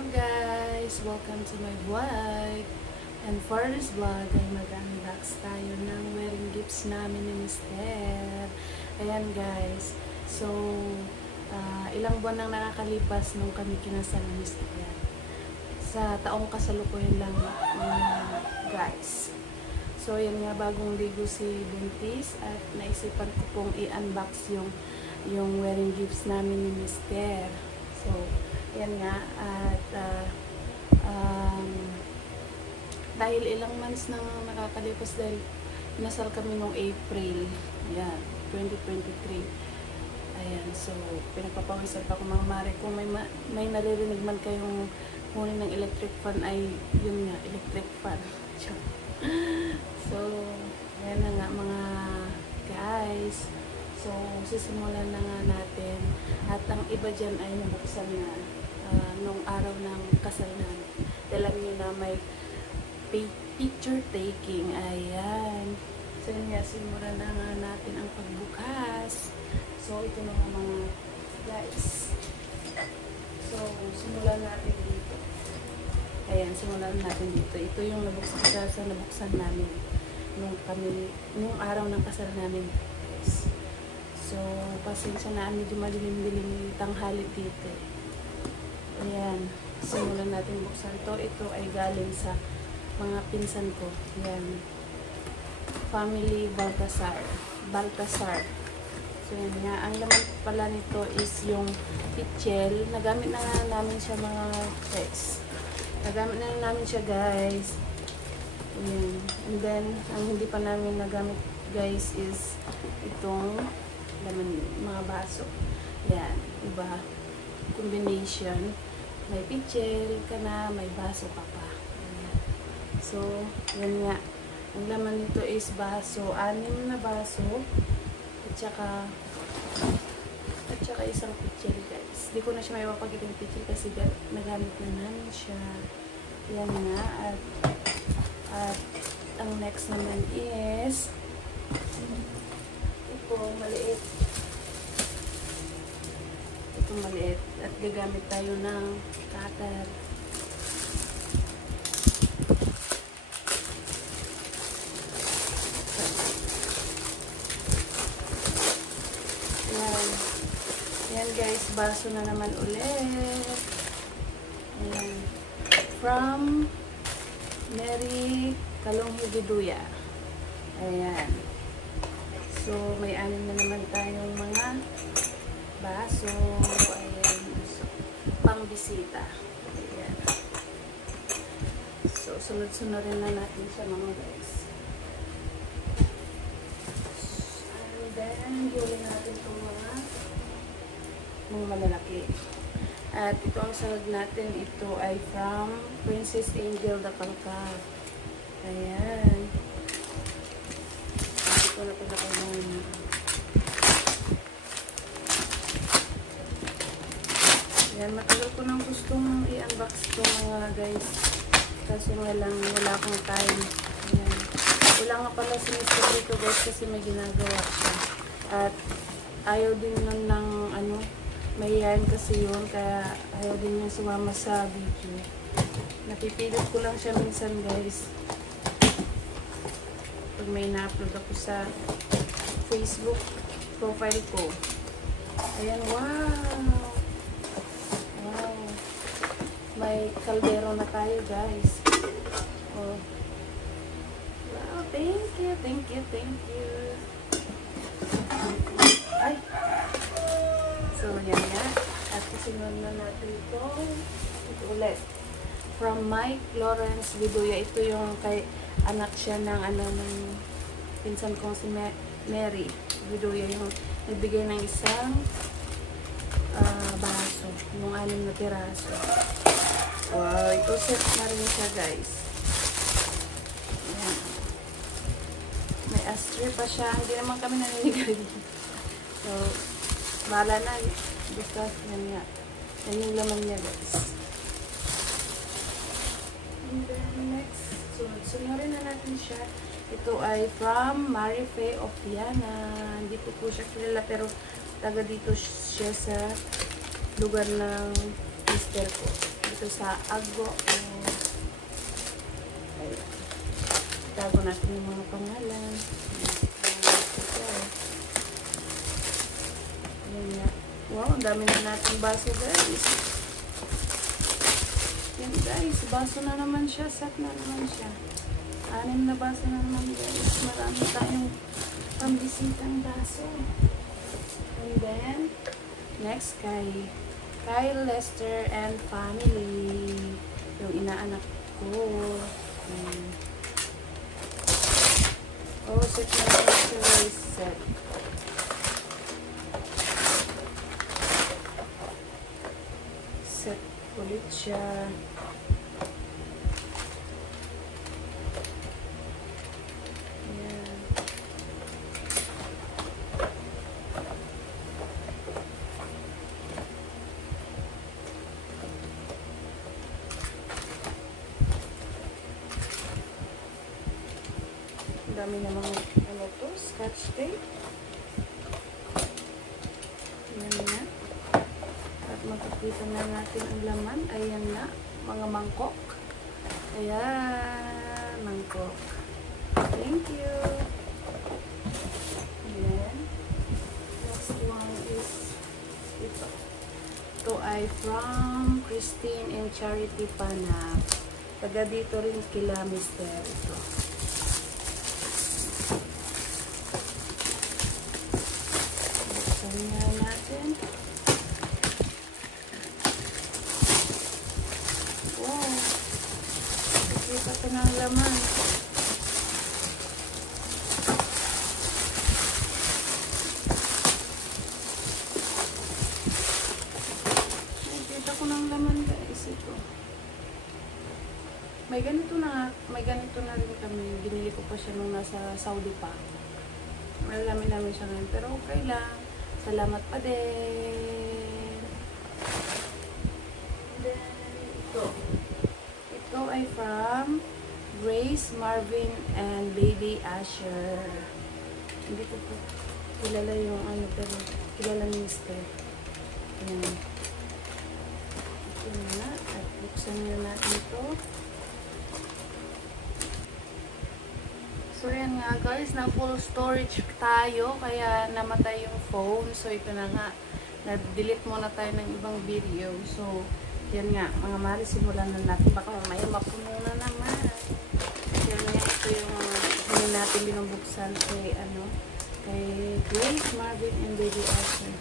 Hello guys! Welcome to my vlog. And for this vlog ay mag-unbox tayo ng wedding gifts namin ni Mister. Ayan guys. So, ilang buwan nang nakakalipas nung kami kinasal ni Mister. Sa taong kasalukuyan lang guys. So, yan nga, bagong ligo si Buntis at naisipan ko pong i-unbox yung wedding gifts namin ni Mister. So, yan nga, at dahil ilang months nang nakakalipas dahil nasal kami noong April, yan, 2023. Ayan, so, pinagpapawisan pa ko mga mare. Kung may naririnig man kayong huni ng electric fan, ay yun nga, electric fan. So, ayan na nga mga guys. So, sisimulan na nga natin. At ang iba dyan ay nabuksan na nung araw ng kasal namin. Alam nyo na may picture taking. Ayan. So, yun nga, simulan na nga natin ang pagbukas. So, ito na nga mga guys. So, simulan natin dito. Ayan, simulan natin dito. Ito yung nabuksan namin nung araw ng kasal namin. So, pasensya na, medyo madilim-dilim tanghali dito. Ayan, simulan natin buksan to. Ito ay galing sa mga pinsan ko. Ayan, Family Baltasar. So, yan nga. Ang laman pala nito is yung pichel. Nagamit na nga namin siya mga guys. Nagamit na namin siya guys. Ayan. And then, ang hindi pa namin nagamit guys is itong laman, mga baso. Yan, iba combination. May pichel ka na, may baso ka pa. Yan. So, yan nga. Ang laman nito is baso. 6 na baso. At saka isang pichel guys. Di ko na siya may mapagkita yung pichel kasi nagamit na namin siya. Yan nga. At ang next naman is ito, maliit. Ito maliit. At gagamit tayo ng cutter. Yan. Yan guys, baso na naman ulit. Yan. From Mary Kalonghibiduya. Ayan. So, may 6 na naman tayong mga baso. Ayan. So, pang bisita. Ayan. So, sunod-sunod na natin siya mga guys. And then, huli natin itong mga malalaki. At ito ang sunod natin. Ito ay from Princess Angel da Calca. Ayan. Ito na pala kayo. Ayan, matagal ko nang gustong i-unbox ito mga guys. Kasi nga lang, wala akong time. Ayan. Wala nga pala si Mr. dito guys kasi may ginagawa siya. At ayaw din nun ng mahihayin kasi yun. Kaya ayaw din niya sumama sa video. Napipilit ko lang siya minsan guys. Pag may na-upload ako sa Facebook profile ko. Ayan, wow! Wow! May kaldero na tayo guys. Oh. Wow, thank you, thank you, thank you. Ay! So, yan nga. At kasunod na natin ito. Ito ulit. From Mike Lawrence Viduya. Ito yung kay anak siya ng ng pinsan kong si Mary Viduya. Yung nagbigay ng isang baso. Yung 6 na piraso. Wow, ito set na rin siya guys. Ayan. May ashtray pa siya. Hindi naman kami naninigarilyo. So, bahala na. Basta yan nga. Yan yung laman niya guys. And then next, sunod-sunurin na natin siya. Ito ay from Marife of Viana. Hindi ko po siya kilala pero taga dito siya sa lugar ng mister ko. dito sa Aggo. Okay. Tago natin yung mga pangalan. Wow, ang dami na natin baso, guys. Yan, guys. Baso na naman siya. Set na naman siya. 6 na baso na naman, guys. Marami tayong pambisitang baso. And then, next kay Lester and family. Yung inaanak ko. Oh, set na siya, guys. Set. Set ulit siya. Ayan. Ang dami namang ano to, scotch tape. Ayan na. At makikita na natin ang laman. Ayan na, mga mangkok. Ayan, mangkok. Thank you. And then, next one is ito. Ito ay from Christine and Charity Panap. Taga dito rin kila Mister. Ito. Buksan nga natin. Wow. Nakikita ko ng laman. Nakikita ko ng laman, guys. Ito. May ganito na rin kami. Binili ko pa siya nung nasa Saudi pa. Marami namin siya ngayon. Pero okay lang. Salamat pa din. Then, ito ay from Grace, Marvin, and Baby Asher. Hindi ko po kilala yung ano, pero kilala ni Mister. Ayan. Ito na. At buksan nyo natin ito. So, yan nga guys, na full storage tayo, kaya namatay yung phone. So, ito na nga, na-delete muna tayo ng ibang video. So, yan nga, mga mari, simulan na natin. Baka mamaya mapuno na naman. Yan nga, ito yung hindi natin binubuksan kay, kay Grace, Marvin, and Baby Asher.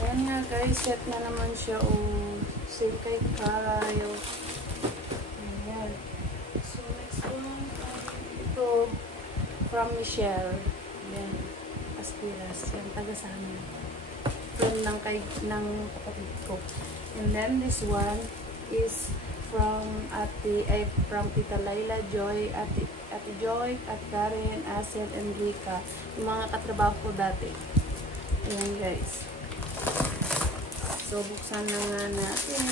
Ayan nga guys, set na naman siya. Oh, same kay Kayo. Ayan. So, next one. Ito, from Michelle. Yan. Aspiras. Yan, taga sa amin. Friend ng kapatid ko. And then, this one is from Tita Laila, Joy, Ate Joy, at Karen, Asel, and Rika. Yung mga katrabaho ko dati. Ayan, guys. So, buksan na nga natin.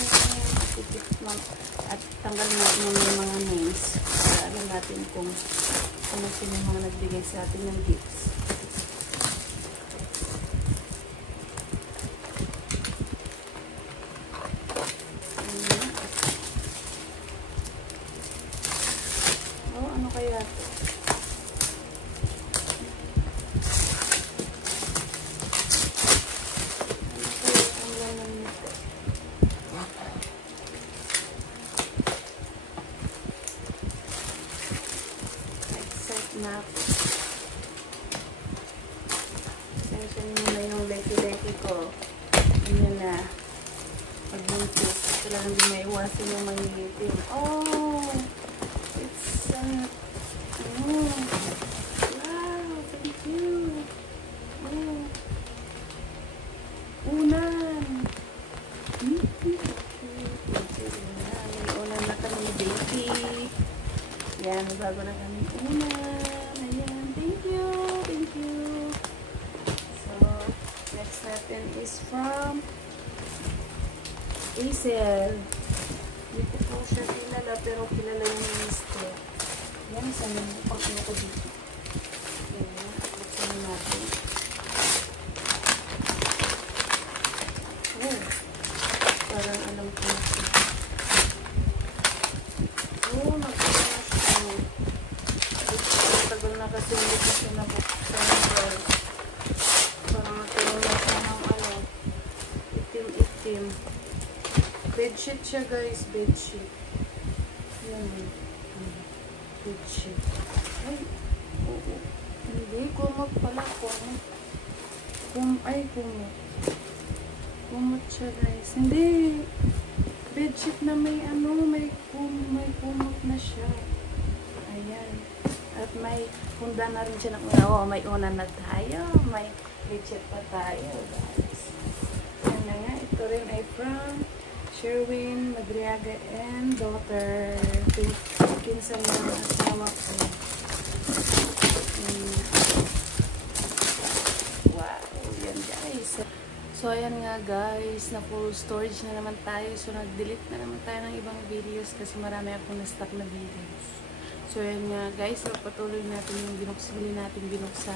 At tanggalin natin yung mga names. Para alam natin kung ano sino yung mga nagbigay sa atin ng gifts. Oh, ano kaya ito? Na sensyon mo na yung leki-leki ko. Yun na. Pagbuntis. Talagang hindi maiwasan yung mangingitim. Oh! It's oh! Wow! Thank you! Oh! Unan! May unan na kami, baby. Yan, bago na kami unan. Thank you. So, next natin is from Hazel. Hindi ko po siya kilala, pero kilala yung Mister. Yan, saan yung pagkino ko dito. Yan, buksan natin. Oh, parang alam ko na siya. Bedsheet siya guys, bedsheet. Yan. Bedsheet. Ay, oo. Hindi, kumot pala. Kumot. Kumot. Kumot siya guys. Hindi. Bedsheet na may kumot na siya. Ayan. At may hunda na rin siya ng una. Oh, may una na tayo. May bedsheet pa tayo guys. Yan na nga. Ito rin ay from Sherwin Madriaga and daughter. Pinsan ng asawa ko. Wow, yan guys. So ayan nga guys, na full storage na naman tayo. So nag-delete na naman tayo ng ibang videos kasi marami akong na-stock na videos. So ayan nga guys, patuloy natin yung binuksan.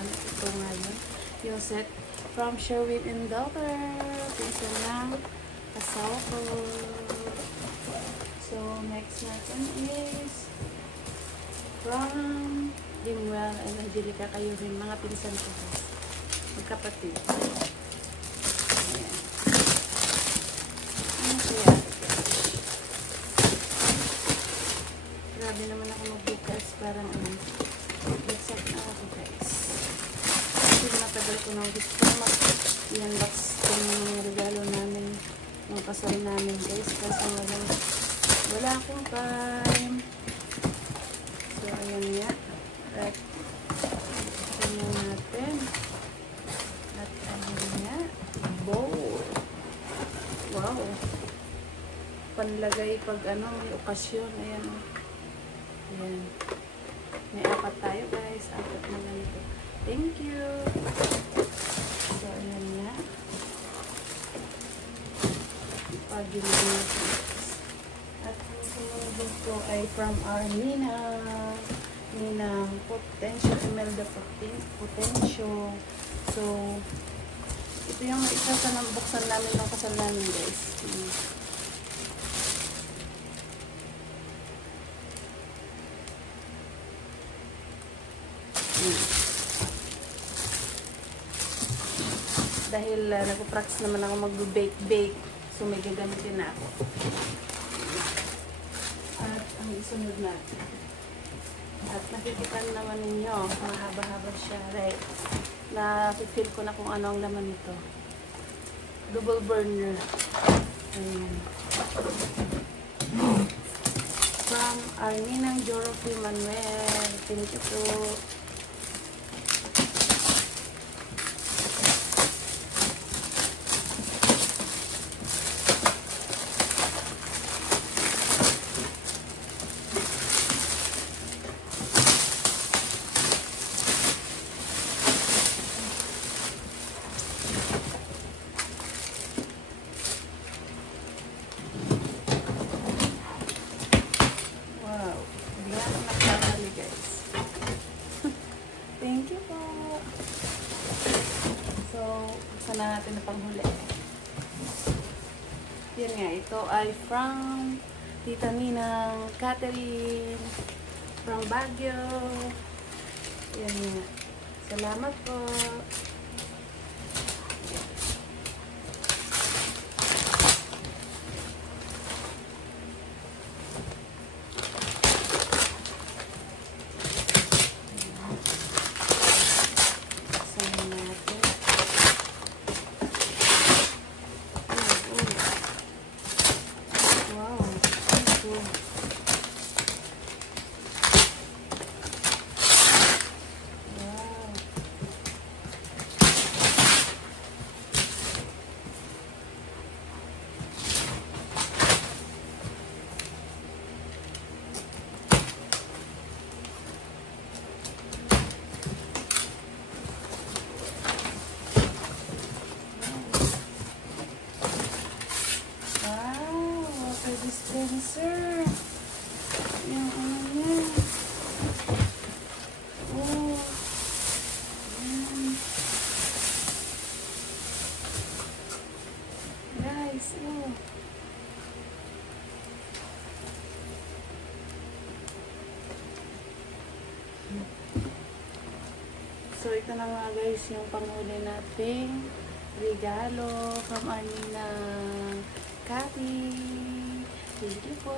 Ito nga yun, yung set from Sherwin and daughter. Pinsan ng asawa ko. So next natin is from Dimwell and Angelica. Kayo rin, mga pinsan ko guys, magkapatid. Ayan. Ano kaya? Grabe naman ako magbukas, parang bagsak na ako guys. Kasi matagal ko nang gusto i-unbox yung regalo namin, yung kasal namin guys, kasi wala akong time. So ayan nga. At tingnan natin. At ayan nga, bowl. Wow. Panlagay pag may okasyon. Ayan. Ayan. May 4 tayo guys. 4 na ganito. Thank you. So ayan nga. Pagilid natin. At ang sumunod ko ay from our Ninang Potential, Imelda Potential. So, ito yung isa sa nabuksan namin ng kasal namin guys. Dahil nagpo-practice naman ako mag-bake. So, may gagamitin na ako. At ang isunod natin. At nakikita naman ninyo, mahaba-haba siya. Right? Na-feel ko na kung ano ang laman nito. Double burner. Ayan. From Arminang Jorofi Manuel. Thank you po. Thank you po. So, buksan na natin na panghuli. Yan nga, ito ay from Tita Ninang Catherine from Baguio. Yan nga. Salamat po. Dispenser. Yung ano niya. Oh. Yan. Guys, oh. So, ito na nga guys yung panghuli nating regalo from Armina Makati. Thank you po.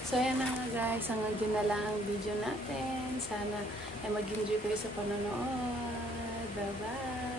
So, ayan na nga guys. Hanggang din na lang ang video natin. Sana ay mag-enjoy kayo sa panonood. Bye-bye!